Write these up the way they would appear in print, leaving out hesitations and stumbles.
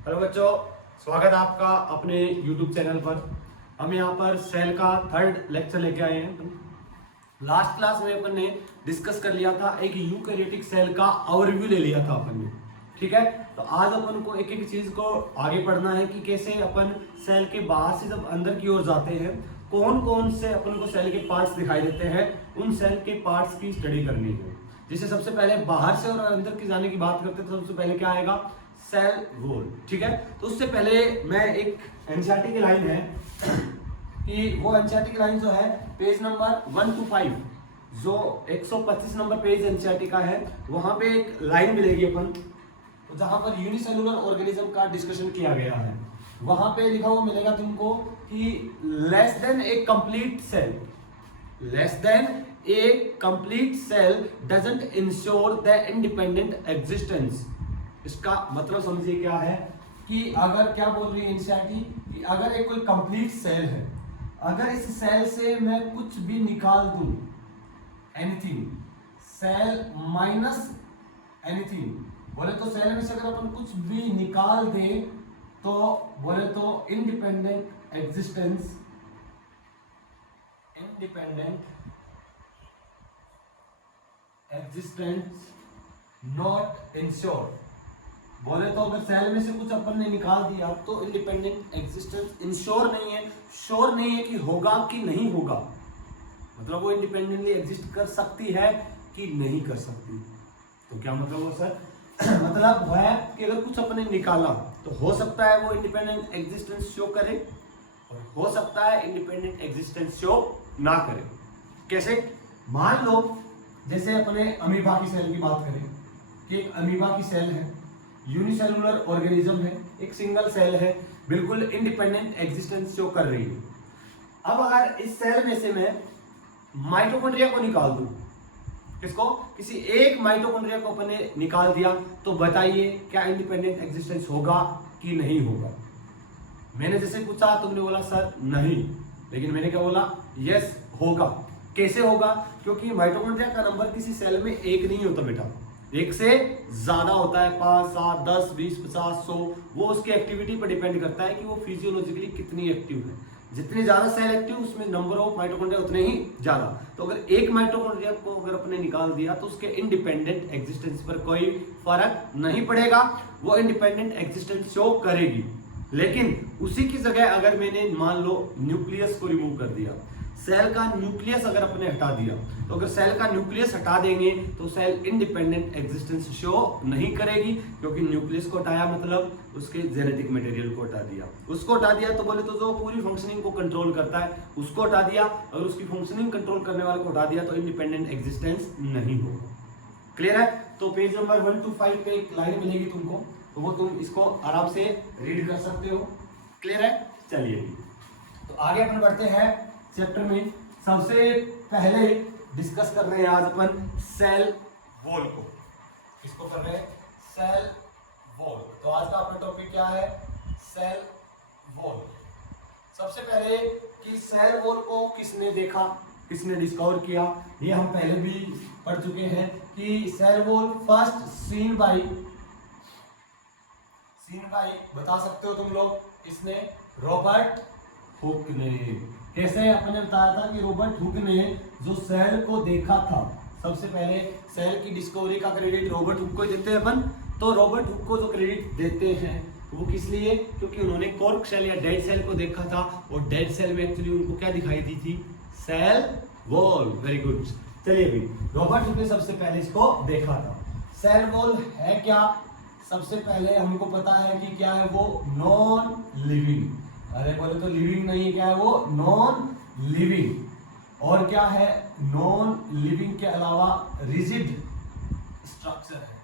Hello बच्चों, स्वागत है आपका अपने YouTube चैनल पर। हम यहाँ पर सेल का थर्ड लेक्चर लेके आए हैं। लास्ट क्लास में अपन ने डिस्कस कर लिया था, एक यूकैरियोटिक सेल का ओवरव्यू ले लिया था अपन ने। ठीक है, तो आज अपन को एक एक चीज को आगे पढ़ना है कि कैसे अपन सेल के बाहर से जब अंदर की ओर जाते हैं कौन कौन से अपन को सेल के पार्ट्स दिखाई देते हैं, उन सेल के पार्ट्स की स्टडी करनी है। जैसे सबसे पहले बाहर से और अंदर की जाने की बात करते हैं तो सबसे पहले क्या आएगा, सेल वॉल। ठीक है, तो उससे पहले मैं एक एनसीईआरटी की लाइन है कि वो एनसीईआरटी की लाइन जो है पेज नंबर 1 to 5, जो 125 नंबर पेज एनसीईआरटी का है, वहां पे एक लाइन मिलेगी अपन तो जहां पर यूनिसेलुलर ऑर्गेनिज्म का डिस्कशन किया गया है। वहां पे लिखा हुआ मिलेगा तुमको कि less than a complete cell, less than a complete cell doesn't ensure the independent existence. इसका मतलब समझिए क्या है कि अगर क्या बोल रही है एनसीईआरटी कि अगर एक कोई कंप्लीट सेल है, अगर इस सेल से मैं कुछ भी निकाल दूं, एनीथिंग, सेल माइनस एनीथिंग, बोले तो सेल में से अगर अपन कुछ भी निकाल दें तो बोले तो independent existence, independent existence not ensure. बोले तो अगर सेल में से कुछ अपन ने निकाल दिया तो इंडिपेंडेंट एग्जिस्टेंस इंश्योर नहीं है, श्योर नहीं है कि होगा कि नहीं होगा, मतलब वो इंडिपेंडेंटली एग्जिस्ट कर सकती है कि नहीं कर सकती। तो क्या मतलब हो सर मतलब वो है कि अगर कुछ अपने निकाला तो हो सकता है वो इंडिपेंडेंट एग्जिस्टेंस शो करे और हो सकता है इंडिपेंडेंट एग्जिस्टेंस शो ना करे। कैसे? मान लो जैसे अपने अमीबा की सेल की बात करें कि एक अमीबा की सेल है, यूनिसेलुलर ऑर्गेनिज्म है, एक सिंगल सेल है, बिल्कुल इंडिपेंडेंट एग्जिस्टेंस शो कर रही है। अब अगर इस सेल में से मैं माइटोकॉन्ड्रिया को निकाल दूं, किसको? किसी एक माइटोकॉन्ड्रिया को अपने निकाल दिया तो बताइए क्या इंडिपेंडेंट एग्जिस्टेंस होगा कि नहीं होगा? मैंने जैसे पूछा तुमने बोला सर नहीं, लेकिन मैंने क्या बोला? यस होगा। कैसे होगा? क्योंकि माइटोकॉन्ड्रिया का नंबर किसी सेल में एक नहीं होता बेटा, एक से ज्यादा होता है, 5, 7, 10, 20, 50, 100। वो उसकी एक्टिविटी पर डिपेंड करता है कि वो फिजियोलॉजिकली कितनी एक्टिव है। जितने ज्यादा सेल एक्टिव उसमें नंबर ऑफ माइटोकॉन्ड्रिया उतने ही ज्यादा। तो अगर एक माइटोकॉन्ड्रिया को अगर अपने निकाल दिया तो उसके इंडिपेंडेंट एग्जिस्टेंस पर कोई फर्क नहीं पड़ेगा, वो इंडिपेंडेंट एग्जिस्टेंस शो करेगी। लेकिन उसी की जगह अगर मैंने मान लो न्यूक्लियस को रिमूव कर दिया, सेल का न्यूक्लियस अगर अपने हटा दिया, तो अगर सेल का न्यूक्लियस हटा देंगे तो सेल इंडिपेंडेंट एग्जिस्टेंस शो नहीं करेगी, क्योंकि न्यूक्लियस को हटाया मतलब उसके जेनेटिक मटेरियल को हटा दिया। उसको हटा दिया तो बोले तो जो पूरी फंक्शनिंग को कंट्रोल करता है उसको हटा दिया, और उसकी फंक्शनिंग कंट्रोल करने वाले को हटा दिया तो इंडिपेंडेंट एग्जिस्टेंस नहीं होगा। क्लियर है? तो पेज नंबर 1 to 5 पे एक लाइन मिलेगी तुमको, तो वो तुम इसको आराम से रीड कर सकते हो। क्लियर है? चलिए तो आगे अपन बढ़ते हैं चैप्टर में। सबसे पहले डिस्कस कर रहे हैं आज अपन सेल वॉल को। किसको कर रहे हैं? Cell wall. तो आज का अपना टॉपिक क्या है? Cell wall. सबसे पहले कि सेल वॉल को किसने देखा, किसने डिस्कवर किया, ये हम पहले भी पढ़ चुके हैं कि cell wall first seen by बता सकते हो तुम लोग, इसने रॉबर्ट हुक ने। कैसे? अपने बताया था कि रॉबर्ट हुक ने जो सेल को देखा था, सबसे पहले सेल की डिस्कवरी का क्रेडिट रॉबर्ट हुक को देते हैं अपन। तो रॉबर्ट हुक को जो क्रेडिट देते हैं वो किस लिए? क्योंकि उन्होंने कॉर्क सेल या डेड सेल को देखा था, और डेड सेल में एक्चुअली उनको क्या दिखाई दी थी? Cell wall. Very good. चलिए भी रॉबर्ट हुक ने सबसे पहले इसको देखा था। सेल वॉल है क्या? सबसे पहले हमको पता है कि क्या है वो? Non living. अरे बोले तो लिविंग नहीं, क्या है वो? Non living. और क्या है? नॉन लिविंग के अलावा रिजिड स्ट्रक्चर है।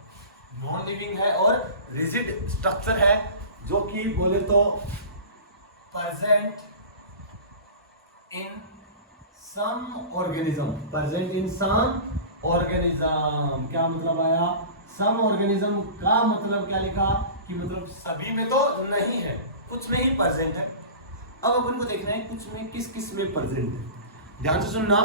नॉन लिविंग है और रिजिड स्ट्रक्चर है, जो कि बोले तो present in some organism. Present in some organism क्या मतलब आया? सम ऑर्गेनिज्म का मतलब क्या लिखा कि मतलब सभी में तो नहीं है, कुछ में ही प्रेजेंट है। अब अपन को देखना है कुछ में किस किस में प्रेजेंट है। ध्यान से सुनना,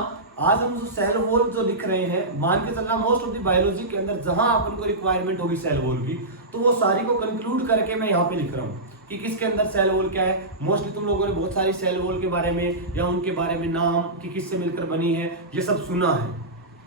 आज हम जो सेल वॉल जो लिख रहे हैं, मान के चलना मोस्ट ऑफ द बायोलॉजी के अंदर जहां अपन को रिक्वायरमेंट होगी सेल वॉल की, तो वो सारी को कंक्लूड करके मैं यहाँ पे लिख रहा हूँ कि किसके अंदर सेल वॉल क्या है। मोस्टली तुम लोगों ने बहुत सारी सेल वॉल के बारे में या उनके बारे में नाम कि किससे मिलकर बनी है ये सब सुना है,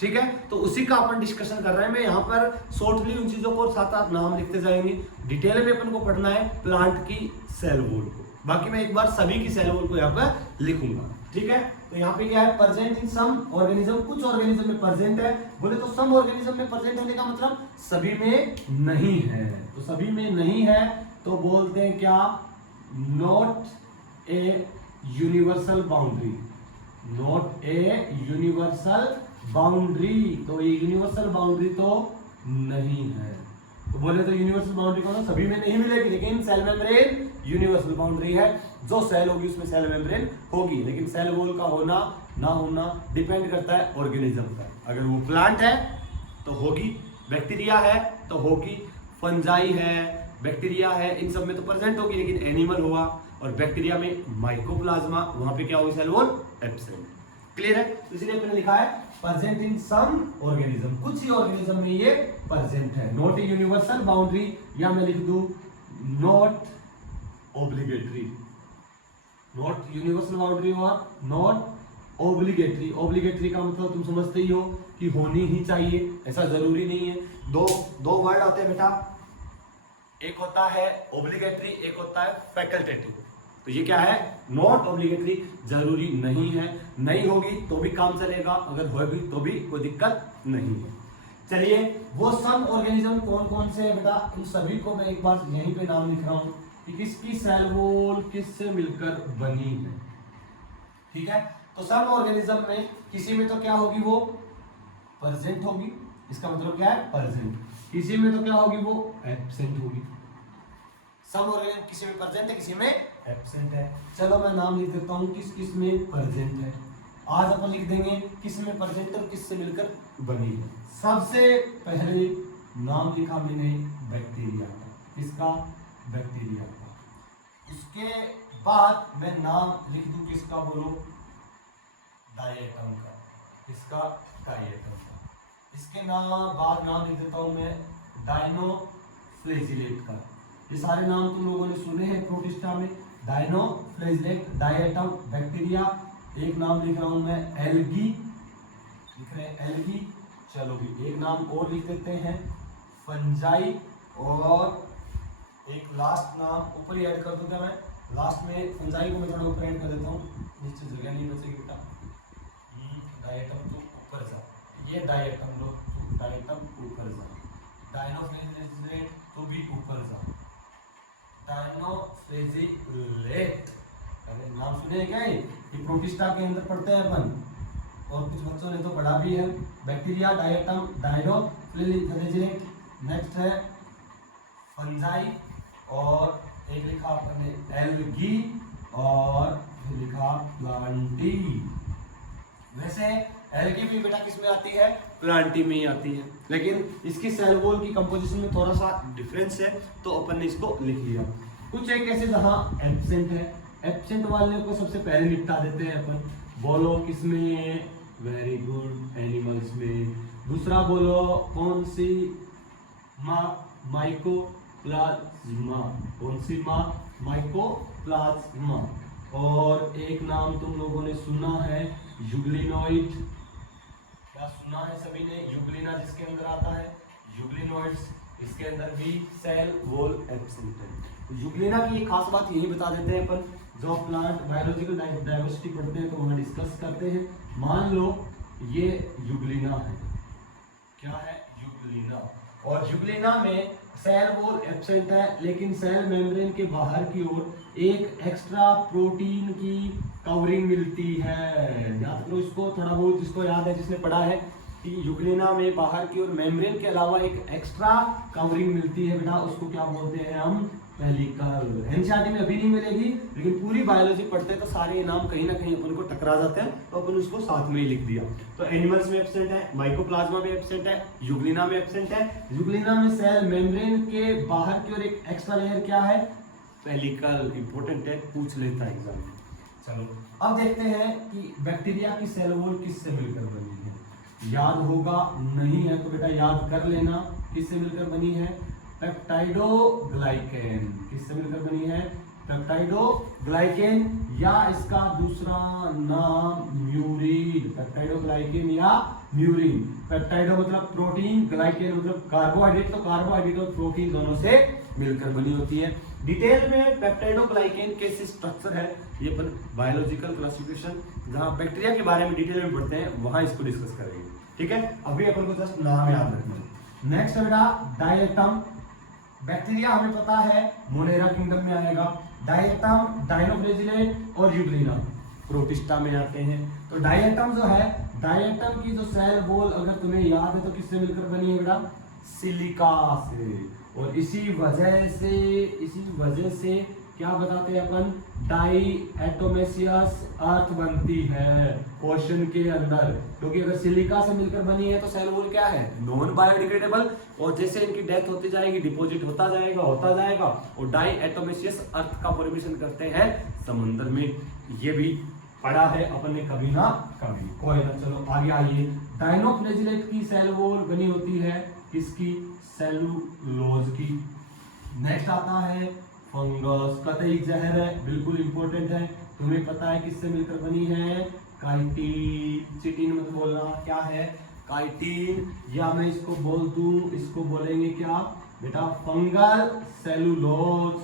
ठीक है। तो उसी का अपन डिस्कशन कर रहे हैं। मैं यहाँ पर शॉर्टली उन चीजों को साथ साथ नाम लिखते जाएंगे। डिटेल में अपन को पढ़ना है प्लांट की सेल वॉल को, बाकी मैं एक बार सभी की सेल वॉल को यहाँ पर लिखूंगा, ठीक है। तो यहाँ पे क्या है, प्रेजेंट इन सम ऑर्गेनिज्म, कुछ ऑर्गेनिज्म में प्रेजेंट है। बोले तो सम ऑर्गेनिज्म में प्रेजेंट होने का मतलब सभी में नहीं है। तो सभी में नहीं है तो बोलते हैं क्या, not a universal boundary, not a universal boundary. तो ये यूनिवर्सल बाउंड्री तो नहीं है। तो बोले तो यूनिवर्सल बाउंड्री को तो सभी में नहीं मिलेगी, लेकिन सेल मेम्ब्रेन यूनिवर्सल बाउंड्री है। जो सेल होगी उसमें सेल मेम्ब्रेन होगी, लेकिन सेल वॉल का होना ना होना डिपेंड करता है ऑर्गेनिज्म पर। अगर वो प्लांट है तो होगी, बैक्टीरिया है तो होगी, फंजाई है, बैक्टीरिया है, इन सब में तो प्रेजेंट होगी। लेकिन एनिमल हुआ और बैक्टीरिया में माइकोप्लाज्मा, वहां पे क्या होगी, सेल वॉल एब्सेंट। क्लियर है। तो इसलिए मैंने लिखा है प्रेजेंट इन सम ऑर्गेनिज्म, कुछ ही ऑर्गेनिज्म में ये प्रेजेंट है। नॉट ए यूनिवर्सल बाउंड्री, या मैं लिख दूं not obligatory, not universal boundary और नॉट ऑब्लिगेटरी। ऑब्लिगेटरी का मतलब तुम समझते ही हो कि होनी ही चाहिए, ऐसा जरूरी नहीं है। दो वर्ड आते हैं बेटा, एक होता है ऑब्लिगेटरी, एक होता है फैकल्टेटिव। तो ये क्या है, नॉट ऑब्लिगेटरी, जरूरी नहीं है। नहीं होगी तो भी काम चलेगा, अगर होगी तो भी कोई दिक्कत नहीं है। चलिए, वो सम ऑर्गेनिज्म कौन कौन से है बेटा, इन सभी को मैं एक बार यहीं पे नाम लिख रहा हूं कि किसकी सेल वॉल किससे मिलकर बनी है, ठीक है। तो सम ऑर्गेनिज्म में किसी में तो क्या होगी, वो प्रेजेंट होगी, इसका मतलब क्या है, प्रेजेंट। किसी में तो क्या होगी, वो एब्सेंट होगी। सम ऑर्गेनिज्म किसी में प्रेजेंट है, किसी में एब्सेंट है। चलो मैं नाम लिख देता हूँ किस किस में प्रेजेंट है। आज अपन लिख देंगे किस में प्रेजेंट और किससे मिलकर बनी है। सबसे पहले नाम लिखा मैंने बैक्टीरिया का, किसका, बैक्टीरिया का। इसके बाद मैं नाम लिख दूं किसका, बोलो, डायटम का, किसका, डायटम का। इसके बाद नाम लिख देता हूं मैं डायनोफ्लेजिलेट का। ये सारे नाम तुम लोगों ने सुने हैं प्रोटिस्टा में, डायनोफ्लेजिलेट, डायटम, बैक्टीरिया। एक नाम लिख रहा हूं मैं एल्गी, लिख रहे हैं एल्गी। चलो भी एक नाम और लिख देते हैं फंजाई, और एक लास्ट नाम ऊपर ही ऐड कर दूं क्या मैं, लास्ट में फंजाई को मैं थोड़ा ऊपर ऐड कर देता हूँ, नीचे जगह नहीं बचेगी बेटा। डायटम तो ऊपर जा, ये डायटम लो, डायटम ऊपर जा, डायनोफ्लेजिलेट तो भी ऊपर जा, डायनोफ्लेजिलेट। अरे नाम सुने हैं क्या, ये प्रोटिस्टा के अंदर पढ़ते हैं अपन, और कुछ बच्चों ने तो पढ़ा भी है। Bacteria, diatom, dinoflagellate. नेक्स्ट है फंजाई, और एक लिखा आपने एल्गी, और फिर लिखा प्लांटी। वैसे एल्गी भी बेटा किस में आती है, प्लांटी में ही आती है, लेकिन इसकी सेल वॉल की कंपोजिशन में थोड़ा सा डिफरेंस है, तो अपन ने इसको लिख लिया। कुछ एक ऐसे जहां एब्सेंट है, एब्सेंट वाले को सबसे पहले निपटा देते हैं अपन। बोलो किसमें, वेरी गुड, एनिमल्स में। दूसरा बोलो कौन सी, माइकोप्लाज्मा, कौन सी, माइकोप्लाज्मा। और एक नाम तुम लोगों ने सुना है यूग्लिनोइड, क्या सुना है सभी ने, यूग्लिना जिसके अंदर आता है, यूग्लिनोइड्स, इसके अंदर भी सेल वॉल एब्सेंट है। यूग्लिना की एक खास बात यही बता देते हैं अपन, जो प्लांट बायोलॉजिकल डाइवर्सिटी पढ़ते हैं तो वहां डिस्कस करते हैं। मान लो ये यूग्लिना है, क्या है, यूग्लिना, और यूग्लिना में सेल वॉल एब्सेंट है, लेकिन सेल मेम्ब्रेन के बाहर की ओर एक एक्स्ट्रा प्रोटीन की कवरिंग मिलती है। याद करो इसको थोड़ा बहुत, जिसको याद है, जिसने पढ़ा है कि यूग्लिना में बाहर की ओर मेम्ब्रेन के अलावा एक एक्स्ट्रा कवरिंग मिलती है बेटा, उसको क्या बोलते हैं हम, पेलिकल। एनसीईआरटी में अभी नहीं मिलेगी, लेकिन पूरी बायोलॉजी पढ़ते हैं तो सारे नाम कहीं ना कहीं अपन को टकरा जाते हैं, तो अपन उसको साथ में ही लिख दिया। तो एनिमल्स में एब्सेंट है, माइकोप्लाज्मा में एब्सेंट है, यूग्लिना में एब्सेंट है। यूग्लिना में सेल मेम्ब्रेन के बाहर की ओर एक एक्स्ट्रा लेयर क्या है, पेलिकल। इंपॉर्टेंट है, पूछ लेता है एग्जाम में। चलो अब देखते हैं कि बैक्टीरिया की सेल वॉल किससे मिलकर बनी है। याद होगा, नहीं है तो बेटा याद कर लेना किससे मिलकर बनी है। पेप्टाइडोग्लाइकेन किससे मिलकर बनी है, पेप्टाइडोग्लाइकेन, या इसका दूसरा नाम म्यूरिन, पेप्टाइडोग्लाइकेन या म्यूरिन। पेप्टाइडो मतलब प्रोटीन, ग्लाइकेन मतलब कार्बोहाइड्रेट, तो कार्बोहाइड्रेट और प्रोटीन दोनों से मिलकर बनी होती है। डिटेल में पेप्टाइडोग्लाइकेन कैसे स्ट्रक्चर है ये अपन बायोलॉजिकल क्लासिफिकेशन जहां बैक्टीरिया के बारे में डिटेल में पढ़ते हैं वहां इसको डिस्कस करेंगे, ठीक है। अभी अपन को जस्ट नाम याद रखना है। नेक्स्ट है बेटा डायटम। बैक्टीरिया हमें पता है मोनेरा किंगडम में आएगा। डायटम डायनोफ्लेजिलेट और यूग्लिना प्रोटिस्टा में आते हैं। तो डायटम जो है, डायटम की जो सेल वॉल अगर तुम्हें याद है तो किससे मिलकर बनी है बेटा, सिलिका से। और इसी वजह से क्या बताते हैं अपन, डाईएटोमेसियस अर्थ बनती है क्वेश्चन के अंदर, क्योंकि अगर सिलिका से मिलकर बनी है तो सेल वॉल क्या है, नॉन बायोडिग्रेडेबल, और जैसे इनकी डेथ होती जाएगी डिपॉजिट होता जाएगा और डाईएटोमेसियस अर्थ का फॉर्मेशन करते हैं समुद्र में। ये भी पढ़ा है अपन ने कभी ना कभी, कोई ना। चलो आगे आइए। डायनोफ्लेजिलेट की सेल वॉल बनी होती है किसकी, सेलुलोज की। नेक्स्ट आता है फंगस, कतई जहर है, बिल्कुल इंपॉर्टेंट है, तुम्हें पता है किससे मिलकर बनी है, काइटिन। चिटिन मत बोलना, क्या है, काइटिन, या मैं इसको बोल दूं, इसको बोलेंगे क्या बेटा, फंगल सेलुलोज।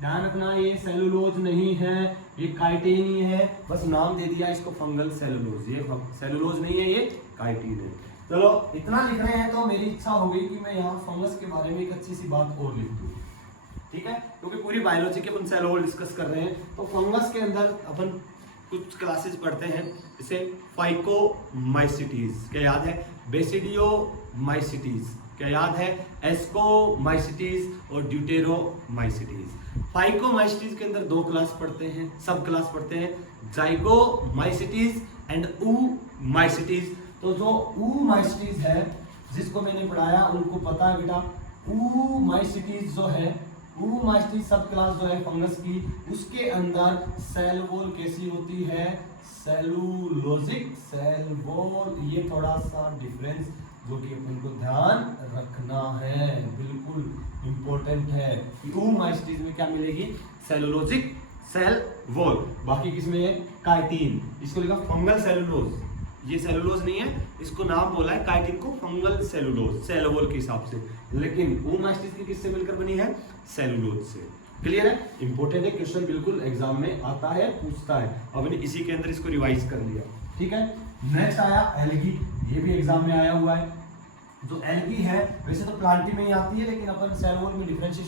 ध्यान रखना ये सेलुलोज नहीं है, ये काइटिन ही है, बस नाम दे दिया इसको फंगल सेलुलोज। ये सेलुलोज नहीं है, ये काइटिन है। चलो इतना लिख रहे हैं तो मेरी इच्छा हो गई कि मैं यहाँ फंगस के बारे में एक अच्छी सी बात और लिख दूं, ठीक है, क्योंकि पूरी बायोलॉजी के अपन सेल वॉल डिस्कस कर रहे हैं। तो फंगस के अंदर अपन कुछ क्लासेस पढ़ते हैं, जैसे फाइकोमाइसिटीज, क्या याद है, बेसिडियोमाइसिटीज, क्या याद है, एस्कोमाइसिटीज और ड्यूटेरोमाइसिटीज। फाइकोमाइसिटीज के अंदर दो क्लास पढ़ते हैं, सब क्लास पढ़ते हैं, जाइगोमाइसिटीज एंड ऊमाइसिटीज। तो जो ऊमाइसिटीज है जिसको मैंने पढ़ाया उनको पता है बेटा, ऊमाइसिटीज जो है, ऊमाइसिटीज सब क्लास जो है फंगस की, उसके अंदर सेल वॉल कैसी होती है, सेलुलोजिक सेल वॉल। ये थोड़ा सा डिफरेंस जो कि अपन को ध्यान रखना है, बिल्कुल इंपॉर्टेंट है कि ऊमाइसिटीज में क्या मिलेगी, सेलुलोजिक सेल वॉल। बाकी किसमें है, काइटिन, इसको लिखा फंगल सेलुलोज, ये सेलुलोज नहीं है, इसको नाम बोला है काइटिन को फंगल सेलुलोज, सेल वॉल के हिसाब से, लेकिन ऊमाइसिटीज की किससे मिलकर बनी है, सेलुलोज से। क्लियर है, इंपॉर्टेंट है, क्वेश्चन बिल्कुल एग्जाम में आता है, पूछता है। अब मैंने इसी के अंदर इसको रिवाइज कर लिया, ठीक है। नेक्स्ट आया एल्गी, ये भी एग्जाम में आया हुआ है। जो एल्गी है वैसे तो प्लांटी में ही आती है, लेकिन अपन सेल वॉल में डिफरेंस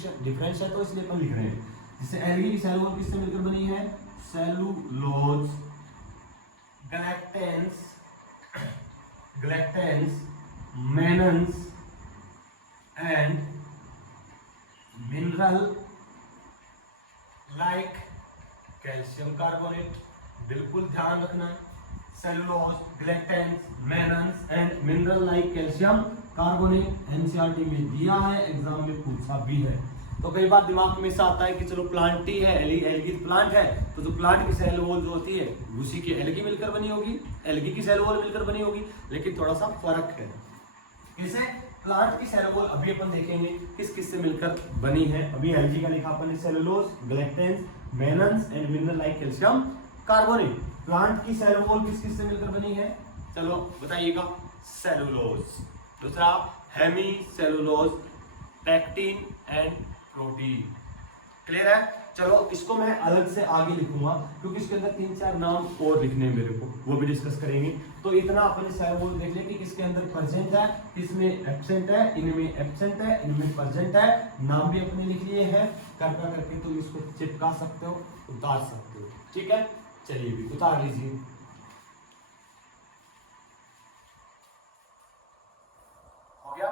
है तो इसलिए अपन लिख रहे हैं। जैसे एल्गी की सेल वॉल किससे मिलकर बनी है, cellulose, galactans, mannans and mineral like calcium carbonate। बिल्कुल ध्यान रखना, cellulose, galactans, mannans and mineral like calcium carbonate NCERT में दिया है, एग्जाम में पूछा भी है। तो कई बार दिमाग में ऐसा आता है कि चलो प्लांटी है, एल्गी प्लांट है, तो जो प्लांट की सेल वॉल जो होती है उसी की एल्गी मिलकर बनी होगी, एल्गी की सेल वॉल मिलकर बनी होगी, लेकिन थोड़ा सा फर्क है। जैसे प्लांट की सेल वॉल अभी अपन देखेंगे किस से मिलकर बनी है। अभी एल्गी का लिखा अपन ने, cellulose, galactans, mannans and mineral like calcium carbonate. Plant की सेल वॉल किस से मिलकर बनी है, चलो बताइएगा, सेलुलोज। दूसरा hemi cellulose, pectin and protein. Clear है, चलो इसको मैं अलग से आगे लिखूंगा क्योंकि इसके अंदर 3-4 नाम और लिखने हैं मेरे को, वो भी डिस्कस करेंगे। तो इतना अपन सेल वॉल देख लें कि किसके अंदर प्रेजेंट है, किसमें एब्सेंट है, इनमें एब्सेंट है, इनमें प्रेजेंट है। नाम भी अपने लिख लिए हैं, कृपया करके तुम इसको चिपका सकते हो, उतार सकते हो, ठीक है। चलिए भी उतार लीजिए। हो गया,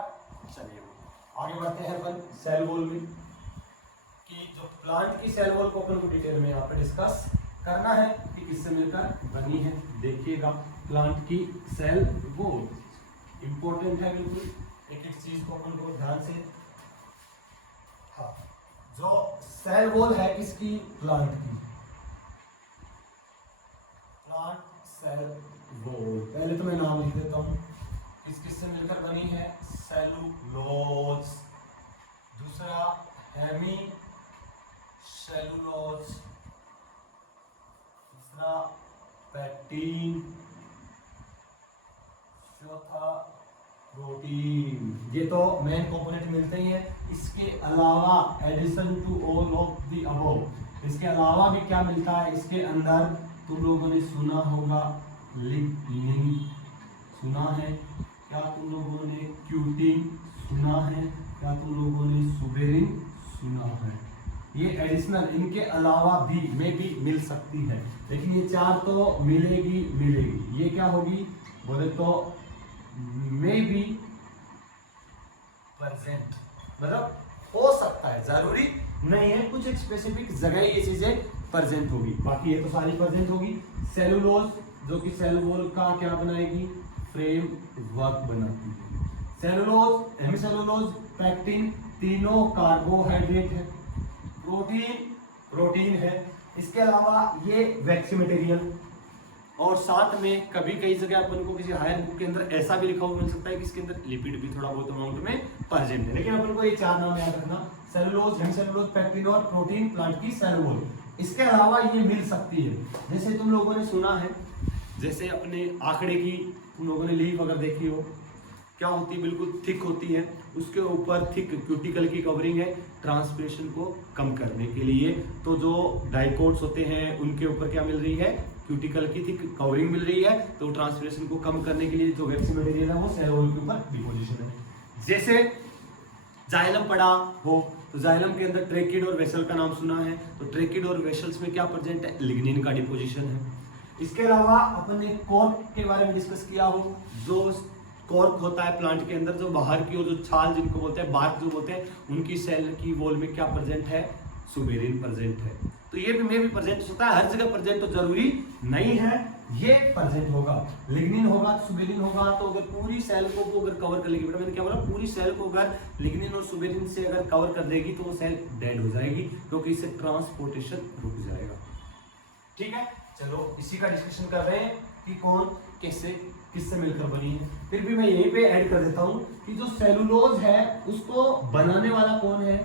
चलिए आगे बढ़ते हैं अपन सेल वॉल में, कि जो प्लांट की सेल वॉल को अपन को डिटेल में यहाँ पे डिस्कस करना है कि किससे मिलकर बनी है। देखिएगा प्लांट की सेल वॉल इंपॉर्टेंट है, बिल्कुल एक एक चीज को अपन को ध्यान से। हाँ, जो सेल वॉल है किसकी, प्लांट की, सेल वॉल। पहले तो मैं नाम लिख देता हूँ, किस किस से मिलकर बनी है, सेलुलोज, दूसरा हेमी सेलुलोज, तीसरा पैक्टीन, चौथा प्रोटीन। ये तो मेन कंपोनेंट मिलते ही हैं। इसके अलावा addition to all of the above, इसके अलावा भी क्या मिलता है इसके अंदर, तुम लोगों ने सुना होगा लिग्निन, सुना है क्या तुम लोगों ने, क्यूटीन सुना है क्या तुम लोगों ने, सुबेरिन सुना है। ये एडिशनल, इनके अलावा भी में भी मिल सकती है, लेकिन ये चार तो मिलेगी। ये क्या होगी बोले तो मे बी प्रेजेंट, मतलब हो सकता है, जरूरी नहीं है, कुछ एक स्पेसिफिक जगह ये चीजें प्रेजेंट होगी, बाकी ये तो सारी प्रेजेंट होगी। सेलुलोज जो कि सेल वॉल का क्या बनाएगी, फ्रेम वर्क बनाती है। सेलुलोज, हेमिसेलुलोज, पैक्टिन तीनों कार्बोहाइड्रेट है। प्रोटीन है। इसके अलावा ये वैक्सी मटेरियल, और साथ में कभी कई जगह अपन को किसी हायर बुक के अंदर ऐसा भी लिखा हुआ मिल सकता है कि इसके अंदर लिपिड भी थोड़ा बहुत अमाउंट में प्रेजेंट है, लेकिन अपन को ये चार नाम याद रखना, सेलुलोज, हेमिसेलुलोज, पैक्टिन और प्रोटीन प्लांट की सेल वॉल। इसके अलावा ये मिल सकती है, जैसे तुम लोगों ने सुना है, जैसे अपने आंकड़े की तुम लोगों ने लीफ अगर देखी हो, क्या होती है, बिल्कुल थिक होती है, उसके ऊपर थिक क्यूटिकल की कवरिंग है ट्रांसपिरेशन को कम करने के लिए। तो जो डाइकोट्स होते हैं उनके ऊपर क्या मिल रही है, क्यूटिकल की थिक कवरिंग मिल रही है, तो ट्रांसपिरेशन को कम करने के लिए जो वैक्सी मटेरियल है वो सेल वॉल के ऊपर डिपोजिशन है। जैसे जाइलम पड़ा हो तो जाइलम के अंदर ट्रेकिड और वेसल का नाम सुना है, तो ट्रेकिड और वेसल्स में क्या प्रेजेंट है, लिग्निन का डिपोजिशन है। इसके अलावा अपन ने कॉर्क के बारे में डिस्कस किया हो, जो कॉर्क होता है प्लांट के अंदर, जो बाहर की और जो छाल जिनको बोलते हैं, बार्क जो बोलते हैं, उनकी सेल की वॉल में क्या प्रेजेंट है, सुबेरिन प्रेजेंट है। तो ये भी में भी प्रेजेंट होता है, हर जगह प्रेजेंट तो जरूरी नहीं है, ये प्रेजेंट होगा। लिग्निन होगा, सुबेरिन होगा, तो अगर पूरी सेल को अगर कवर कर लेगी, बेटा मैंने क्या बोला, पूरी सेल को अगर लिग्निन और सुबेरिन से अगर कवर कर देगी तो वो सेल डेड हो जाएगी, क्योंकि इससे ट्रांसपोर्टेशन रुक जाएगा। ठीक है, चलो इसी का डिस्कशन कर रहे हैं कि कौन कैसे किससे मिलकर बनी है। फिर भी मैं यहीं पे ऐड कर देता हूं कि जो सेलुलोज है उसको बनाने वाला कौन है,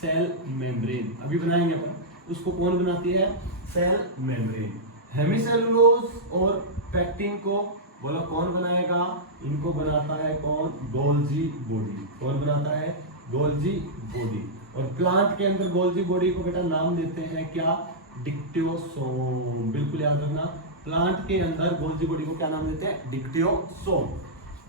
सेल मेम्ब्रेन। अभी बनाएंगे अपन, उसको कौन बनाती है, सेल मेम्ब्रेन। हेमिसेलुलोज और पैक्टिन को बोला कौन बनाएगा, इनको बनाता है कौन, गोल्जी बॉडी। कौन बनाता है, गोल्जी बॉडी। और प्लांट के अंदर गोल्जी बॉडी को बेटा नाम देते हैं क्या, डिक्टियोसोम। बिल्कुल याद रखना, प्लांट के अंदर गोल्जी बॉडी को क्या नाम देते हैं, डिक्टियोसोम।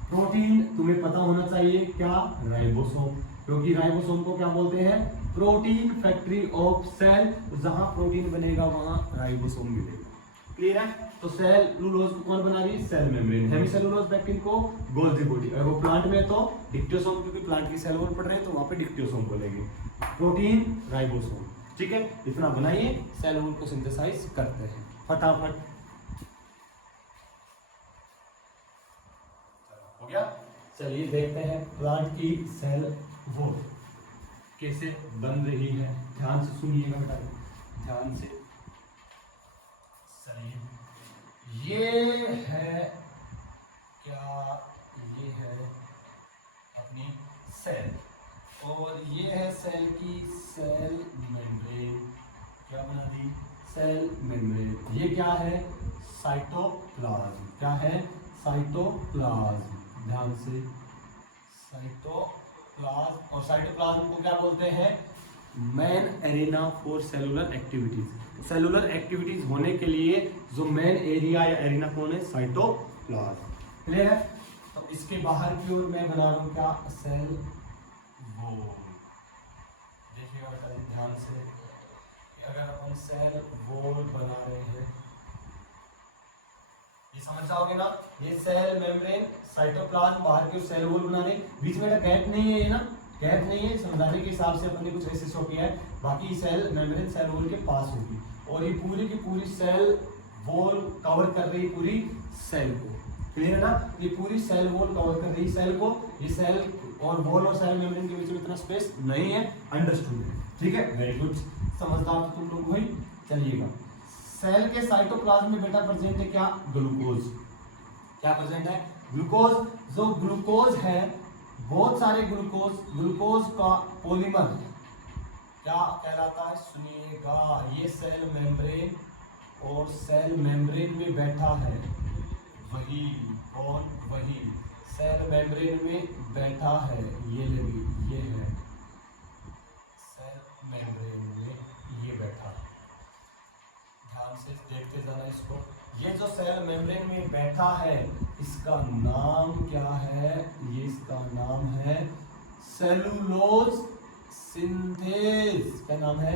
प्रोटीन तुम्हें पता होना चाहिए क्या, राइबोसोम, क्योंकि राइबोसोम को क्या बोलते हैं, प्रोटीन फैक्ट्री ऑफ सेल। जहां प्रोटीन बनेगा वहां राइबोसोम मिलेगा। क्लियर है, तो सेलुलोज को कौन बना रही, सेल मेम्ब्रेन। हेमिसेलुलोज पैक्टिन को गोल्जी बॉडी, अगर वो प्लांट में तो डिक्टियोसोम, क्योंकि प्लांट की सेल वॉल पढ़ रहे हैं तो वहां पे डिक्टियोसोम बोलेंगे। प्रोटीन राइबोसोम, ठीक है, इतना बनाइए, सेल वॉल को सिंथेसाइज करते हैं फटाफट। हो गया, चलिए देखते हैं प्लांट की सेल वॉल कैसे बन रही है। ध्यान से सुनिएगा बेटा, ध्यान से। चलिए, ये है क्या, ये है अपनी सेल, और ये है सेल की सेल मेम्ब्रेन। क्या बना दी, सेल मेम्ब्रेन। ये क्या है, साइटोप्लाज्म। क्या है, साइटोप्लाज्म। ध्यान से, साइटोप्लाज्म। और साइटोप्लाज्म को क्या बोलते हैं, main arena for cellular activities. Cellular activities होने के लिए जो मेन एरिया या एरिना कौन है, साइटोप्लाज्म। क्लियर है, तो इसके बाहर की ओर मैं बना रहा हूं क्या, सेल वॉल। देखिएगा बेटा ध्यान से, अगर अपन सेल वॉल बना रहे हैं, ये समझ जाओगे ना, ये सेल मेम्ब्रेन, साइटोप्लाज्म, बाहर की ओर सेल वॉल बना रहे, बीच में गैप नहीं है, ये ना गैप नहीं है, समझाने के हिसाब से अपने कुछ ऐसे शो किया है। बाकी सेल मेम्ब्रेन सेल वॉल के पास होगी, और ये पूरी की पूरी सेल वॉल कवर कर रही पूरी सेल को। क्लियर है ना, ये पूरी सेल वॉल कवर कर रही सेल को। ये सेल और वॉल और सेल मेम्ब्रेन के बीच में इतना स्पेस नहीं है, अंडरस्टूड है, ठीक है, वेरी गुड, समझदार तो तुम लोग हुई। चलिएगा, सेल के साइटोप्लाज्म में बेटा प्रेजेंट है क्या? ग्लूकोज। क्या प्रेजेंट है? ग्लूकोज। जो ग्लूकोज है, बहुत सारे ग्लूकोज का पॉलीमर क्या कहलाता है? सुनिएगा, ये सेल मेम्ब्रेन और सेल मेम्ब्रेन में बैठा है, वही कौन? वही सेल मेम्ब्रेन में बैठा है, ये लगी, ये है सेल मेम्ब्रेन में, ये बैठा। ध्यान से देखते जाना इसको। ये जो सेल मेम्ब्रेन में बैठा है, इसका नाम क्या है? ये इसका नाम है सेलुलोज सिंथेज। क्या नाम है?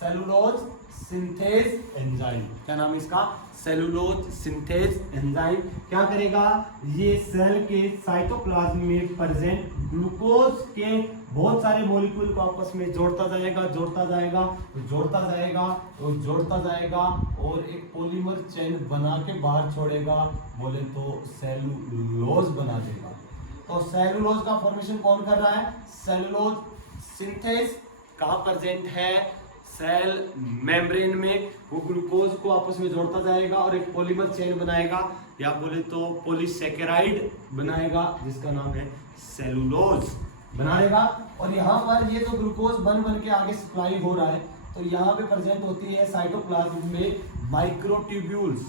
Cellulose synthase enzyme. क्या नाम है इसका? Cellulose synthase enzyme. क्या करेगा? ये सेल के साइटोप्लाज्म में प्रेजेंट ग्लूकोज के बहुत सारे मॉलिक्यूल को आपस में जोड़ता जाएगा, जोड़ता जाएगा, जोड़ता जाएगा और जोड़ता जाएगा और एक पॉलीमर चेन बना के बाहर छोड़ेगा, बोले तो सेलुलोज बना देगा। तो सेलुलोज का फॉर्मेशन कौन कर रहा है? Cellulose synthase. कहाँ प्रेजेंट है? सेल मेम्ब्रेन में। वो ग्लूकोज को आपस में जोड़ता जाएगा और एक पॉलीमर चेन बनाएगा, या बोले तो पॉलीसैकेराइड बनाएगा, जिसका नाम है सेलुलोज बना देगा। और यहाँ पर ये जो ग्लूकोज बन बन के आगे सप्लाई हो रहा है, तो यहाँ पे प्रेजेंट होती है साइटोप्लाज्म में माइक्रोट्यूब्यूल्स।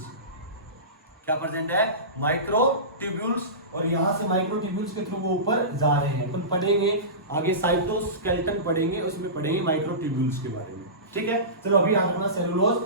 क्या प्रेजेंट है? माइक्रोट्यूब्यूल्स। और यहाँ से माइक्रोट्यूब्यूल्स के थ्रू वो ऊपर जा रहे हैं। अपन पढ़ेंगे आगे, साइटोस्केलेटन पढ़ेंगे, उसमें पढ़ेंगे माइक्रोट्यूब्यूल्स के बारे में। ठीक है, चलो अभी यहाँ अपना सेलुलोज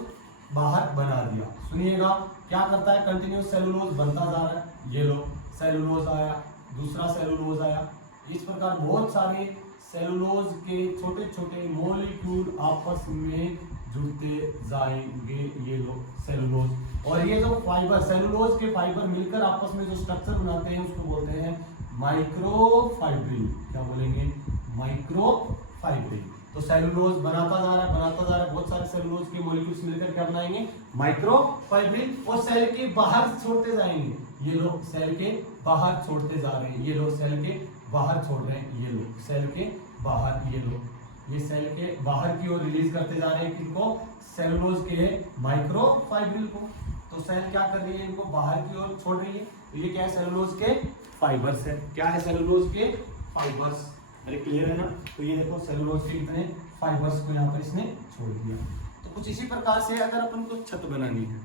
बाहर बना दिया। सुनिएगा क्या करता है? कंटिन्यूस सेलुलोज बनता जा रहा है। ये लो सेलुलोज आया, दूसरा सेलुलोज आया। इस प्रकार बहुत सारे सेलुलोज के छोटे छोटे मॉलिक्यूल आपस में जुड़ते जाएंगे। ये लो सेलुलोज। और ये जो फाइबर, सेलुलोज के फाइबर मिलकर आपस में जो स्ट्रक्चर बनाते हैं, उसको बोलते हैं माइक्रोफाइब्रिल। क्या बोलेंगे? माइक्रोफाइब्रिल। तो सेलुलोज बनाता जा रहा है, बनाता जा रहा है, बहुत सारे सेलुलोज के मॉलिक्यूल्स मिलकर क्या बनाएंगे? माइक्रोफाइब्रिल। और सेल के बाहर छोड़ते जाएंगे। ये लोग सेल के बाहर छोड़ते जा रहे हैं, ये लोग सेल के बाहर छोड़ रहे हैं, ये लोग सेल के बाहर, ये लोग ये सेल के बाहर की ओर रिलीज करते जा रहे हैं। किनको? सेलुलोज के माइक्रोफाइब्रिल को। तो सेल क्या कर रही है? इनको बाहर की ओर छोड़ रही है। तो ये क्या है? सेलुलोज के फाइबर्स है। क्या है? सेलुलोज के फाइबर्स। अरे क्लियर है ना? तो ये देखो सेलुलोज के कितने फाइबर्स को यहाँ पर इसने छोड़ दिया। तो कुछ इसी प्रकार से अगर अपन को छत बनानी है,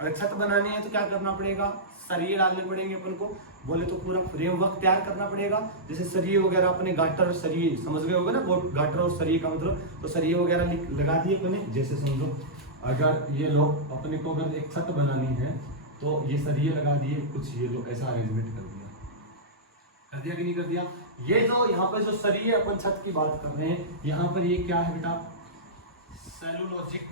अगर छत बनानी है तो क्या करना पड़ेगा? सरिये डालने पड़ेंगे अपन को, बोले तो पूरा फ्रेमवर्क तैयार करना पड़ेगा। जैसे सरिये वगैरह अपने गाटर सरिये समझ गए होगे ना, वो गाटर और सरिये का मतलब, तो सरिये वगैरह लगा दिए अपने। जैसे समझो अगर ये लोग अपने को अगर एक छत बनानी है तो ये सरिये लगा दिए, कुछ ये लोग ऐसा अरेंजमेंट कर दिया, कर दिया कि नहीं कर दिया? ये जो यहाँ पर जो सरिये अपन छत की बात कर रहे हैं, यहाँ पर ये क्या है बेटा? Cellulosic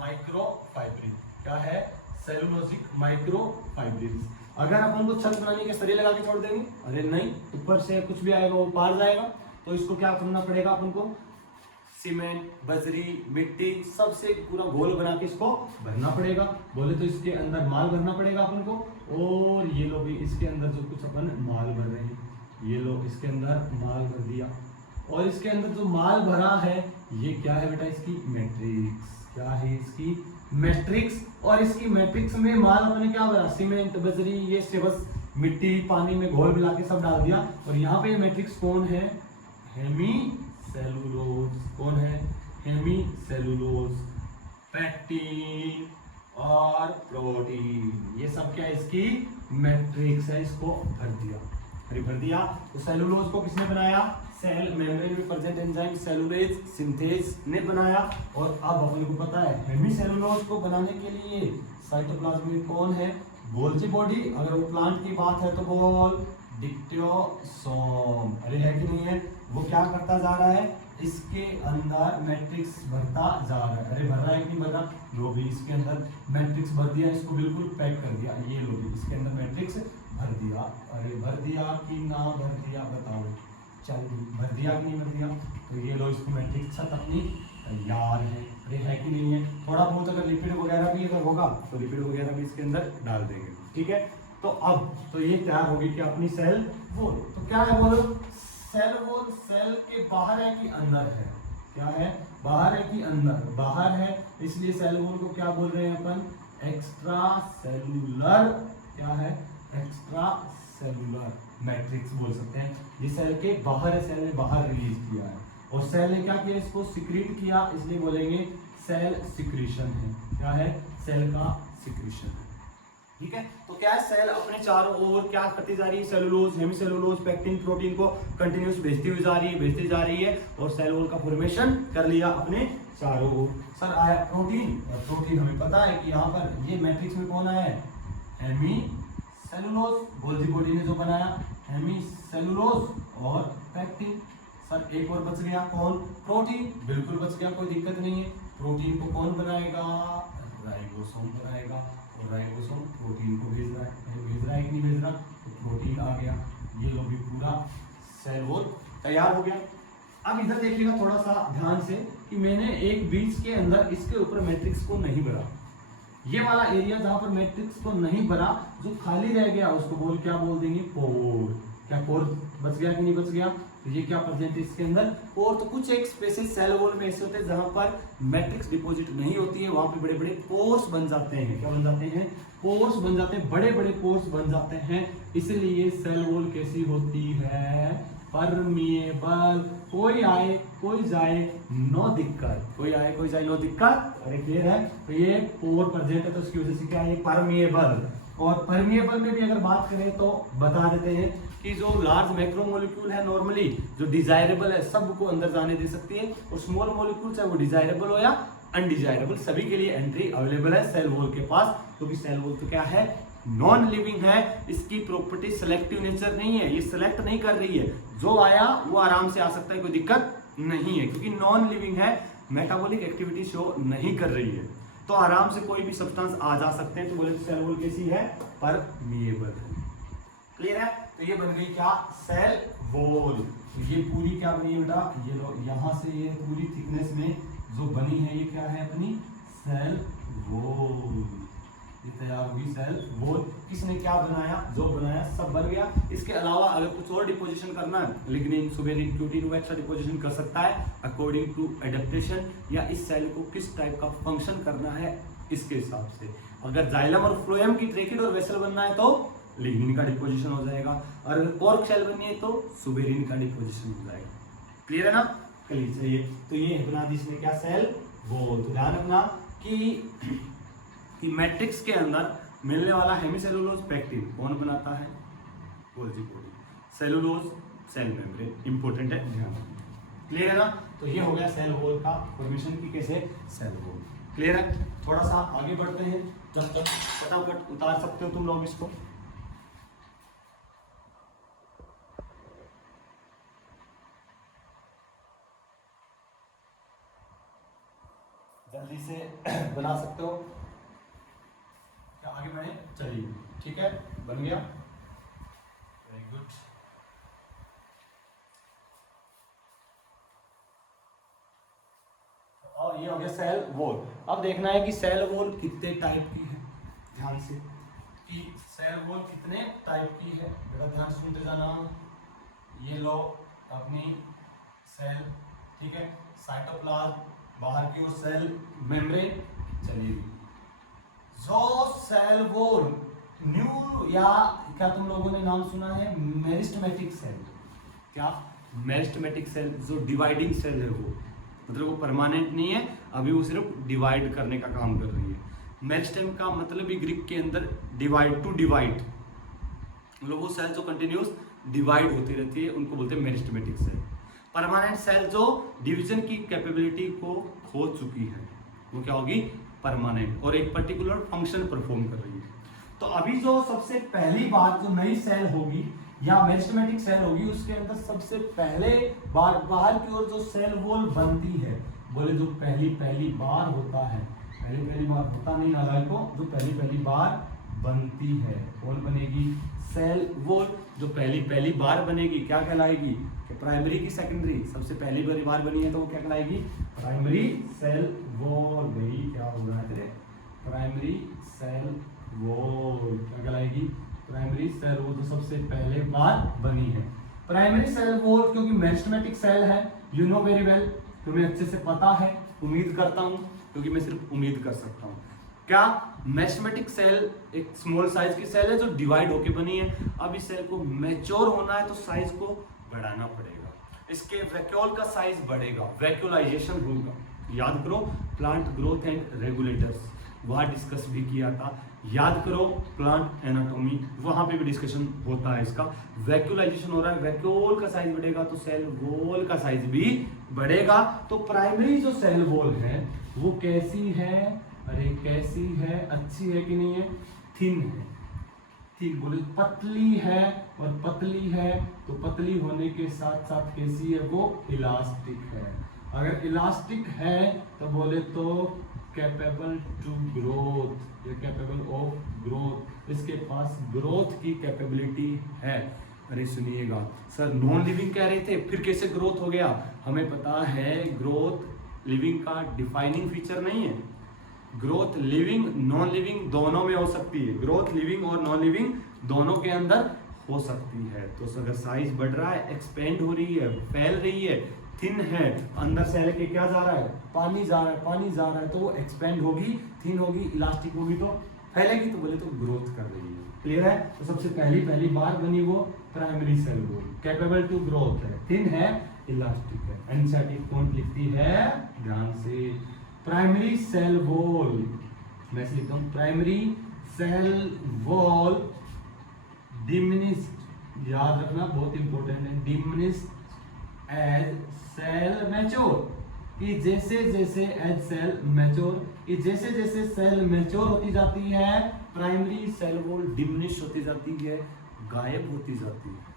microfibril. क्या है? Cellulosic microfibril. अगर अपन को छत बनाने के सरिये लगा के छोड़ देंगे, अरे नहीं, ऊपर से कुछ भी आएगा वो पार जाएगा। तो इसको क्या करना पड़ेगा अपन को? सीमेंट, बजरी, मिट्टी सबसे पूरा गोल बना के इसको भरना पड़ेगा। बोले तो इसके अंदर माल भरना पड़ेगा अपन को। और ये लोग भी इसके अंदर जो कुछ अपन माल भर रहे हैं, ये लोग इसके अंदर माल भर दिया। और इसके अंदर जो माल भरा है, ये क्या है बेटा? इसकी मैट्रिक्स। क्या है? इसकी मैट्रिक्स। और इसकी मैट्रिक्स में माल अपने क्या भरा? सीमेंट, बजरी, ये से बस मिट्टी पानी में घोल मिला के सब डाल दिया। और यहाँ पे मैट्रिक्स कौन है? Hemi cellulose. कौन है? हेमी सेलुलोज, पैक्टिन और प्रोटीन, ये सब क्या इसकी मैट्रिक्स है। इसको भर दिया, अरे भर दिया। तो सेलुलोज को किसने बनाया? सेल मेम्ब्रेन में प्रेजेंट एंजाइम सेलुलोज सिंथेज ने बनाया। और अब अपन को पता है हेमी सेलुलोज को बनाने के लिए साइटोप्लाज्म में कौन है? Golgi body. अगर वो प्लांट की बात है तो बोल डिक्टियोसोम। अरे है कि नहीं है? वो क्या करता जा रहा है? इसके अंदर मैट्रिक्स भरता जा रहा है। अरे भर रहा है कि नहीं भर रहा? लो भी इसके अंदर मैट्रिक्स भर दिया, इसको बिल्कुल पैक कर दिया। ये लो भी इसके अंदर मैट्रिक्स भर दिया। अरे भर दिया कि ना भर दिया बताओ? चल भर दिया कि नहीं भर दिया? तो ये लो इसको मैट्रिक्स छत अपनी तैयार है। अरे है कि नहीं है? थोड़ा बहुत अगर लिपिड वगैरह भी अगर होगा तो लिपिड वगैरह भी इसके अंदर डाल देंगे। ठीक है, तो अब तो ये तैयार होगी कि अपनी सेल वॉल। तो क्या है बोलो? सेल वॉल सेल के बाहर है कि अंदर है? क्या है? बाहर है कि अंदर, बाहर है, इसलिए सेल वॉल को क्या बोल रहे हैं अपन, एक्स्ट्रा सेलुलर, क्या है, एक्स्ट्रा सेलुलर मैट्रिक्स बोल सकते हैं। ये सेल के बाहर है, सेल ने बाहर रिलीज किया है, और सेल ने क्या किया, इसको सिक्रीट किया, इसलिए बोलेंगे सेल सिक्रीशन है। क्या है, सेल का सिक्रीशन है। ठीक है, तो क्या है, सेल अपने चारों ओर क्या करती जा रही है, सेलुलोज, हेमीसेलुलोज, पेक्टिन, प्रोटीन को कंटिन्यूस भेजती हुई जा रही है, भेजती जा रही है, और सेल वॉल का फॉर्मेशन कर लिया अपने चारों ओर। सर आया प्रोटीन, और प्रोटीन हमें पता है कि यहाँ पर ये मैट्रिक्स में कौन आया है, हेमीसेलुलोज, गोल्जी बॉडी ने जो बनाया, हेमीसेलुलोज और पेक्टिन। सर एक और बच गया, कौन, प्रोटीन, बिल्कुल बच गया, कोई दिक्कत नहीं है। प्रोटीन को कौन बनाएगा, राइबोसोम बनाएगा, और राइबोसोम प्रोटीन को भेज रहा है कि नहीं भेज रहा, तो प्रोटीन आ गया। ये लो भी पूरा सेल वॉल तैयार हो गया। अब इधर देखिएगा थोड़ा सा ध्यान से कि मैंने एक बीच के अंदर इसके ऊपर मैट्रिक्स को नहीं भरा, ये वाला एरिया जहां पर मैट्रिक्स को नहीं भरा, जो खाली रह गया उसको क्या बोल देंगे, पोर। क्या पोर बच गया कि नहीं बच गया, तो ये क्या प्रेजेंट है इसके अंदर, पोर। तो कुछ एक स्पेसेस सेल वॉल में ऐसे होते हैं जहां पर मैट्रिक्स डिपॉजिट नहीं होती है, वहां पे बड़े बड़े पोर्स बन जाते हैं। क्या बन जाते हैं, पोर्स बन जाते हैं, बड़े बड़े पोर्स बन जाते हैं। इसलिए सेल वॉल कैसी होती है, परमिएबल, कोई आए कोई जाए नो दिक्कत, कोई आए कोई जाए नो दिक्कत। अरे क्लियर है, तो ये पोर प्रेजेंट है, तो उसकी वजह से क्या है, परमिएबल। और परमिएबल में भी अगर बात करें तो बता देते हैं कि जो लार्ज मैक्रोमोलिक्यूल है नॉर्मली जो डिजायरेबल है सबको अंदर जाने दे सकती है, और स्मॉल मॉलिक्यूल चाहे वो डिजायरेबल हो या अनडिजायरेबल, सभी के लिए एंट्री अवेलेबल है सेल वॉल के पास। क्योंकि सेल वॉल तो क्या है, नॉन लिविंग है, इसकी प्रॉपर्टी सेलेक्टिव नेचर नहीं है, ये सिलेक्ट नहीं कर रही है, जो आया वो आराम से आ सकता है, कोई दिक्कत नहीं है। क्योंकि नॉन लिविंग है, मेटाबॉलिक एक्टिविटी शो नहीं कर रही है, तो आराम से कोई भी सब्सटेंस आ जा सकते हैं। तो बोले सेल वॉल कैसी है, परमिएबल है। क्लियर है, तो ये बन गई क्या, सेल वॉल। तो ये पूरी क्या बनी है बेटा, ये लो यहाँ से ये पूरी थिकनेस में जो बनी है ये क्या है अपनी सेल वॉल, ये तैयार हुई सेल वॉल। किसने क्या बनाया, जो बनाया सब बन गया। इसके अलावा अगर कुछ और डिपोजिशन करना है, लिग्निन, सुबेरिन, प्यूटिन वो एक्स्ट्रा डिपोजिशन कर सकता है अकॉर्डिंग टू एडेप्टेशन, या इस सेल को किस टाइप का फंक्शन करना है इसके हिसाब से। अगर जाइलम और फ्लोएम की ट्रेकिड और वेसल बनना है तो लिग्निन का डिपोजिशन हो जाएगा, और कॉर्क शेल बननी है तो सुबेरिन का डिपोजिशन हो जाएगा। क्लियर है ना, चलिए चाहिए। तो ये बना दी इसने क्या, सेल वॉल। तो ध्यान रखना कि मैट्रिक्स के अंदर मिलने वाला हेमीसेलुलोज पेक्टिन कौन बनाता है, Golgi body, cellulose cell membrane, important है, ध्यान रखना। क्लियर है ना, तो ये हो गया सेल वॉल का फॉर्मेशन की कैसे, सेल वॉल। क्लियर है, थोड़ा सा आगे बढ़ते हैं, जब तक फटाफट उतार सकते हो तुम लोग इसको। जल्दी से बना सकते हो, क्या आगे बढ़े, चलिए ठीक है, बन गया, वेरी गुड। और ये हो गया सेल वॉल। अब देखना है कि सेल वॉल कितने टाइप की है, ध्यान से कि सेल वॉल कितने टाइप की है, बेटा ध्यान से सुनते जाना। ये लो अपनी सेल, ठीक है, साइटोप्लाज्म, बाहर की ओर सेल मेम्ब्रेन। चलिए, जो सेल वॉल न्यू या क्या तुम लोगों ने नाम सुना है, मेरिस्टेमेटिक सेल। क्या, मेरिस्टेमेटिक सेल, जो डिवाइडिंग सेल है वो, मतलब वो परमानेंट नहीं है, अभी वो सिर्फ डिवाइड करने का काम कर रही है। मेरिस्टेम का मतलब ही ग्रीक के अंदर डिवाइड, टू डिवाइड, मतलब वो सेल जो कंटिन्यूस डिवाइड होती रहती है उनको बोलते हैं मेरिस्टेमेटिक सेल। परमानेंट सेल जो डिवीजन की कैपेबिलिटी को खो चुकी है वो क्या होगी, परमानेंट, और एक पर्टिकुलर फंक्शन परफॉर्म कर रही है। तो अभी जो सबसे पहली बार जो नई सेल होगी या मेरिस्टेमेटिक सेल होगी, उसके अंदर सबसे पहले बार बाहर की ओर जो सेल वॉल बनती है, बोले जो पहली बार होता है, पहली बार होता नहीं नालायक को, जो पहली बार बनती है कौन बनेगी, सेल वॉल। जो पहली बार बनेगी क्या कहलाएगी, कि प्राइमरी की सेकेंडरी, सबसे पहली बार बनी है तो वो क्या कहलाएगी, प्राइमरी सेल वॉल। भाई क्या हो रहा है तेरे, प्राइमरी सेल वॉल क्या कहलाएगी, प्राइमरी सेल वॉल, जो सबसे पहले बार बनी है। प्राइमरी सेल वॉल क्योंकि मेरिस्टेमेटिक सेल है, यू नो वेरी वेल, तुम्हें अच्छे से पता है, उम्मीद करता हूं, क्योंकि मैं सिर्फ उम्मीद कर सकता हूं। क्या मैथमेटिक सेल एक स्मॉल साइज की सेल है जो डिवाइड होके बनी है। अब इस सेल को मैच्योर होना है तो साइज को बढ़ाना पड़ेगा, इसके वैक्यूल का साइज बढ़ेगा, वैक्यूलाइजेशन होगा। याद करो प्लांट ग्रोथ एंड रेगुलेटर्स, वहां डिस्कस भी किया था। याद करो प्लांट एनाटॉमी, वहां पे भी डिस्कशन होता है इसका। वैक्यूलाइजेशन हो रहा है, वैक्यूल का साइज बढ़ेगा तो सेल वॉल का साइज भी बढ़ेगा। तो प्राइमरी जो सेल वॉल है वो कैसी है, अरे कैसी है, अच्छी है कि नहीं है, थिन है, ठीक बोले, पतली है, और पतली है तो पतली होने के साथ साथ कैसी है, वो इलास्टिक है। अगर इलास्टिक है तो बोले तो कैपेबल टू ग्रोथ, या कैपेबल ऑफ ग्रोथ, इसके पास ग्रोथ की कैपेबिलिटी है। अरे सुनिएगा सर, नॉन लिविंग कह रहे थे, फिर कैसे ग्रोथ हो गया। हमें पता है ग्रोथ लिविंग का डिफाइनिंग फीचर नहीं है। ग्रोथ लिविंग नॉन लिविंग दोनों में हो सकती है, ग्रोथ लिविंग और नॉन लिविंग दोनों के अंदर हो सकती है। तो अगर साइज बढ़ रहा है, एक्सपेंड हो रही है, फैल रही है, थिन है, अंदर सेल के क्या जा रहा है, पानी जा रहा है, पानी जा रहा है, तो वो एक्सपेंड होगी, थिन होगी, इलास्टिक होगी, तो फैलेगी, तो बोले तो ग्रोथ कर रही है। क्लियर है। तो सबसे पहली बार बनी वो primary cell wall, capable to growth है, थिन है, इलास्टिक है। एनसीईआरटी कौन लिखती है, ध्यान से, प्राइमरी सेल वॉल, मैं लिखता हूं प्राइमरी सेल वॉल डिमिनिश्ड, याद रखना बहुत इंपॉर्टेंट है, डिमिनिश्ड एज सेल मैच्योर, कि जैसे जैसे एज सेल मैच्योर, कि जैसे जैसे सेल मैच्योर होती जाती है प्राइमरी सेल वॉल डिमिनिश होती जाती है, गायब होती जाती है।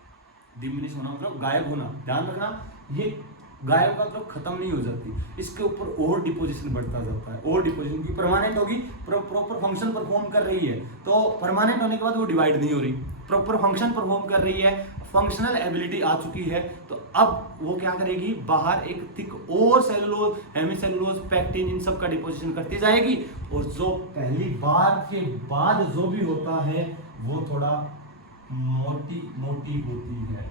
डिमिनिश होना मतलब गायब होना, ध्यान रखना, ये गायब का मतलब खत्म नहीं हो जाती, इसके ऊपर और डिपोजिशन बढ़ता जाता है, और डिपोजिशन की परमानेंट होगी, प्रॉपर फंक्शन परफॉर्म कर रही है, तो परमानेंट होने के बाद वो डिवाइड नहीं हो रही, प्रॉपर फंक्शन परफॉर्म कर रही है, फंक्शनल एबिलिटी आ चुकी है, तो अब वो क्या करेगी, बाहर एक थिक और सेलुलोज, हेमीसेलुलोज, पेक्टिन, इन सब का डिपोजिशन करती जाएगी, और जो पहली बार के बाद जो भी होता है वो थोड़ा मोटी मोटी होती है।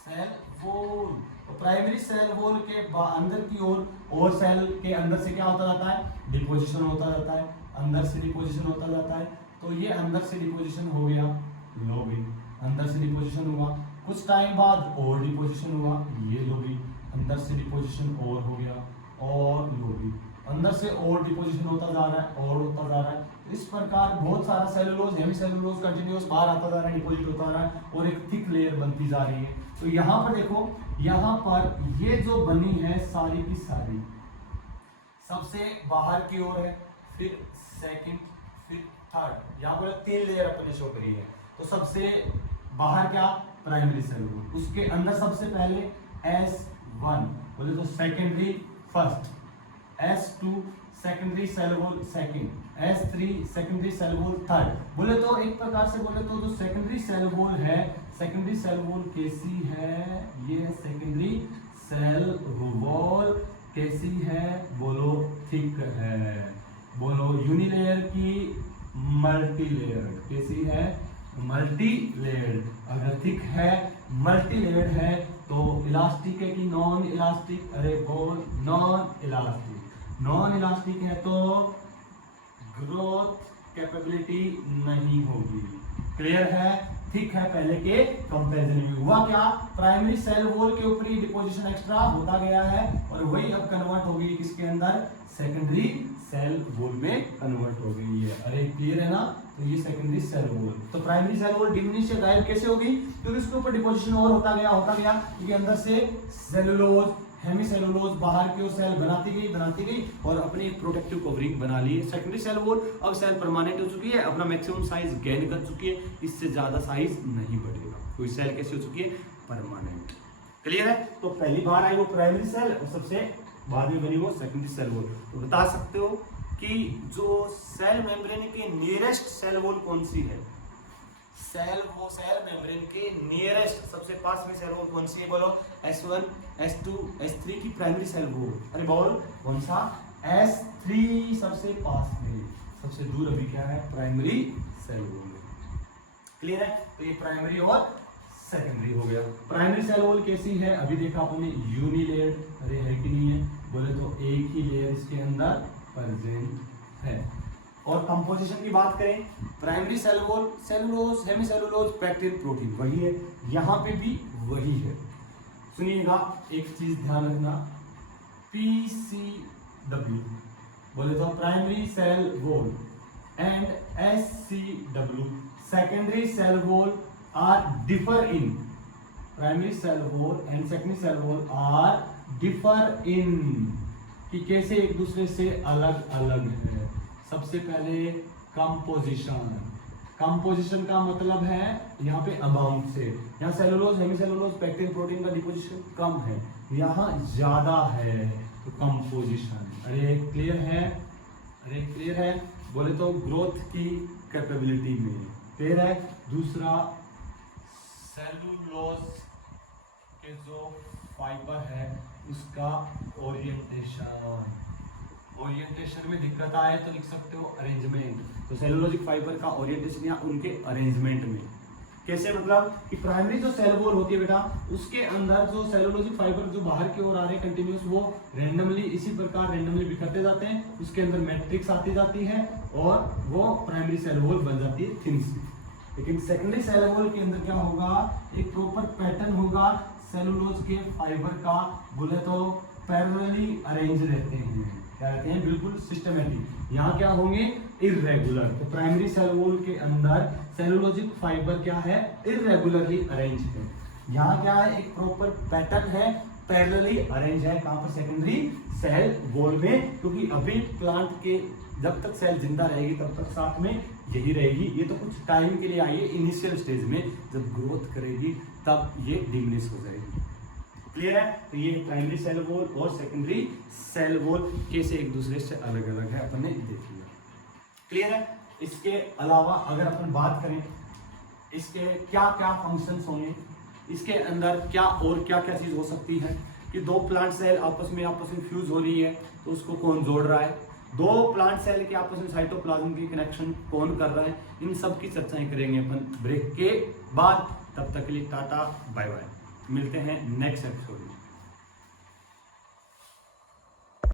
सेल वॉल, तो प्राइमरी सेल वॉल के अंदर की ओर और सेल के अंदर से क्या होता जाता है, डिपोजिशन होता जाता है, अंदर से डिपोजिशन होता जाता है। तो ये अंदर से डिपोजिशन हो गया, लोबिंग, अंदर से डिपोजिशन हुआ, कुछ टाइम बाद और डिपोजिशन हुआ, ये लोबिंग, अंदर से डिपोजिशन और हो गया, और लोबिंग, अंदर से और डिपोजिशन होता जा रहा है, और होता जा रहा है। इस प्रकार बहुत सारा सेलुलोज, हेमीसेलुलोज कंटिन्यूअस बाहर आता जा रहा है, डिपोजिट होता रहा है, और एक थिक लेयर बनती जा रही है। तो यहाँ पर देखो, यहाँ पर ये जो बनी है सारी की सारी सबसे बाहर की ओर है, फिर सेकंड, फिर थर्ड, यहाँ पर 3 लेयर अपने शो करी है। तो सबसे बाहर क्या, प्राइमरी सेल वॉल, उसके अंदर सबसे पहले S1 बोले तो secondary first, S2 secondary cell wall second, S3 secondary cell wall third. बोले तो एक प्रकार से बोले तो जो सेकेंडरी सेल वॉल है, सेकेंडरी सेल वॉल कैसी है, ये सेकेंडरी सेल वॉल कैसी है, बोलो थिक है, बोलो यूनिलेयर की मल्टी लेयर, कैसी है, मल्टी लेयर। अगर थिक है, मल्टी लेयर है, तो इलास्टिक है कि नॉन इलास्टिक, अरे बोल नॉन इलास्टिक, नॉन इलास्टिक है तो ग्रोथ कैपेबिलिटी नहीं होगी। क्लियर है, थिक है पहले के कंपैरिजन में। हुआ क्या, प्राइमरी सेल वॉल के ऊपर ही डिपोजिशन एक्स्ट्रा होता गया है, और वही अब कन्वर्ट हो गई किसके अंदर, सेकेंडरी सेल वॉल में कन्वर्ट हो गई है। अरे क्लियर है ना, तो ये सेकेंडरी सेल वॉल, तो प्राइमरी सेल वॉल डिमिनिश या गायब कैसे होगी, क्योंकि उसके ऊपर डिपोजिशन और होता गया, क्योंकि अंदर से सेलुलोज, हेमीसेलुलोज बाहर की ओर सेल बनाती गई और अपनी एक प्रोटेक्टिव कवरिंग बना ली है। सेकेंडरी सेल वॉल अब सेल परमानेंट हो चुकी है, अपना मैक्सिमम साइज गेन कर चुकी है, इससे ज्यादा साइज नहीं बढ़ेगा, कोई सेल कैसी हो चुकी है, परमानेंट। क्लियर है। तो पहली बार आई वो प्राइमरी सेल, और सबसे बाद में बनी वो सेकेंडरी सेल वॉल। तो बता सकते हो कि जो सेल मेम्ब्रेन के नियरेस्ट सेल वॉल कौन सी है, सेल मेम्ब्रेन के नियरेस्ट सबसे पास में सेल वॉल कौन सी है, बोलो S1, S2, S3 की प्राइमरी सेल वॉल। अरे बोल कौन सा, S3 सबसे पास में, सबसे दूर अभी क्या है, प्राइमरी सेल वॉल। क्लियर है। तो ये प्राइमरी और सेकेंडरी हो गया। प्राइमरी सेल वॉल कैसी है, अभी देखा आपने यूनिलेयर, अरे है कि नहीं है, बोले तो एक ही लेयर इसके अंदर प्रेजेंट है। और कंपोजिशन की बात करें, primary cell wall cellulose, hemicellulose, pectin, protein वही है, यहाँ पे भी वही है। सुनिएगा एक चीज ध्यान रखना, PCW बोले तो primary cell wall and SCW secondary cell wall are differ in, primary cell wall and secondary cell wall are differ in, कि कैसे एक दूसरे से अलग अलग है। सबसे पहले कंपोजिशन, कंपोजिशन का मतलब है यहाँ पे अमाउंट से, यहाँ सेलुलोज, हेमीसेलुलोज, पैक्टिन, प्रोटीन का डिपोजिशन कम है, यहाँ ज्यादा है, तो कंपोजिशन। अरे क्लियर है, अरे क्लियर है, बोले तो ग्रोथ की कैपेबिलिटी में क्लियर है। दूसरा सेलुलोज के जो फाइबर है उसका ओरिएंटेशन, ओरिएंटेशन में दिक्कत आए तो लिख सकते हो अरेंजमेंट, तो सेलुलोजिक फाइबर का ओरिएंटेशन या उनके अरेंजमेंट में कैसे, मतलब कि प्राइमरी जो सेल वॉल होती है बेटा, उसके अंदर जो सेलुलोजिक फाइबर जो बाहर की ओर आ रहे हैं कंटिन्यूस, वो रैंडमली इसी प्रकार रैंडमली बिखरते जाते हैं, उसके अंदर मैट्रिक्स आती जाती है और वो प्राइमरी सेल वॉल बन जाती है थिन सी। लेकिन सेकेंडरी सेल वॉल के अंदर क्या होगा, एक प्रॉपर पैटर्न होगा सेलुलोज के फाइबर का, बोले तो पैरेलली अरेंज रहते हैं, क्या रहते हैं, बिल्कुल सिस्टमेटिक। यहाँ क्या होंगे, इर्रेगुलर। तो प्राइमरी सेल वॉल के अंदर सेलुलोजिक फाइबर क्या है, इर्रेगुलरली अरेंज है। यहाँ क्या है, एक प्रॉपर पैटर्न है, पैरेलली अरेंज है, कहाँ पर, सेकेंडरी सेल वॉल में, क्योंकि अभी प्लांट के जब तक सेल जिंदा रहेगी तब तक साथ में यही रहेगी, ये तो कुछ टाइम के लिए आई है इनिशियल स्टेज में, जब ग्रोथ करेगी तब ये डिमिनिश हो जाएगी। क्लियर है, तो ये प्राइमरी सेल वॉल और सेकेंडरी सेल वॉल कैसे एक दूसरे से अलग अलग है अपन ने देख लिया। क्लियर है, इसके अलावा अगर अपन बात करें इसके क्या क्या फंक्शंस होंगे, इसके अंदर क्या और क्या क्या चीज हो सकती है, कि दो प्लांट सेल आपस में फ्यूज हो रही है तो उसको कौन जोड़ रहा है, दो प्लांट सेल के आपस में साइटोप्लाज्म की कनेक्शन कौन कर रहा है, इन सब की चर्चाएं करेंगे अपन ब्रेक के बाद। तब तक के लिए टाटा बाय बाय, मिलते हैं नेक्स्ट एपिसोड में।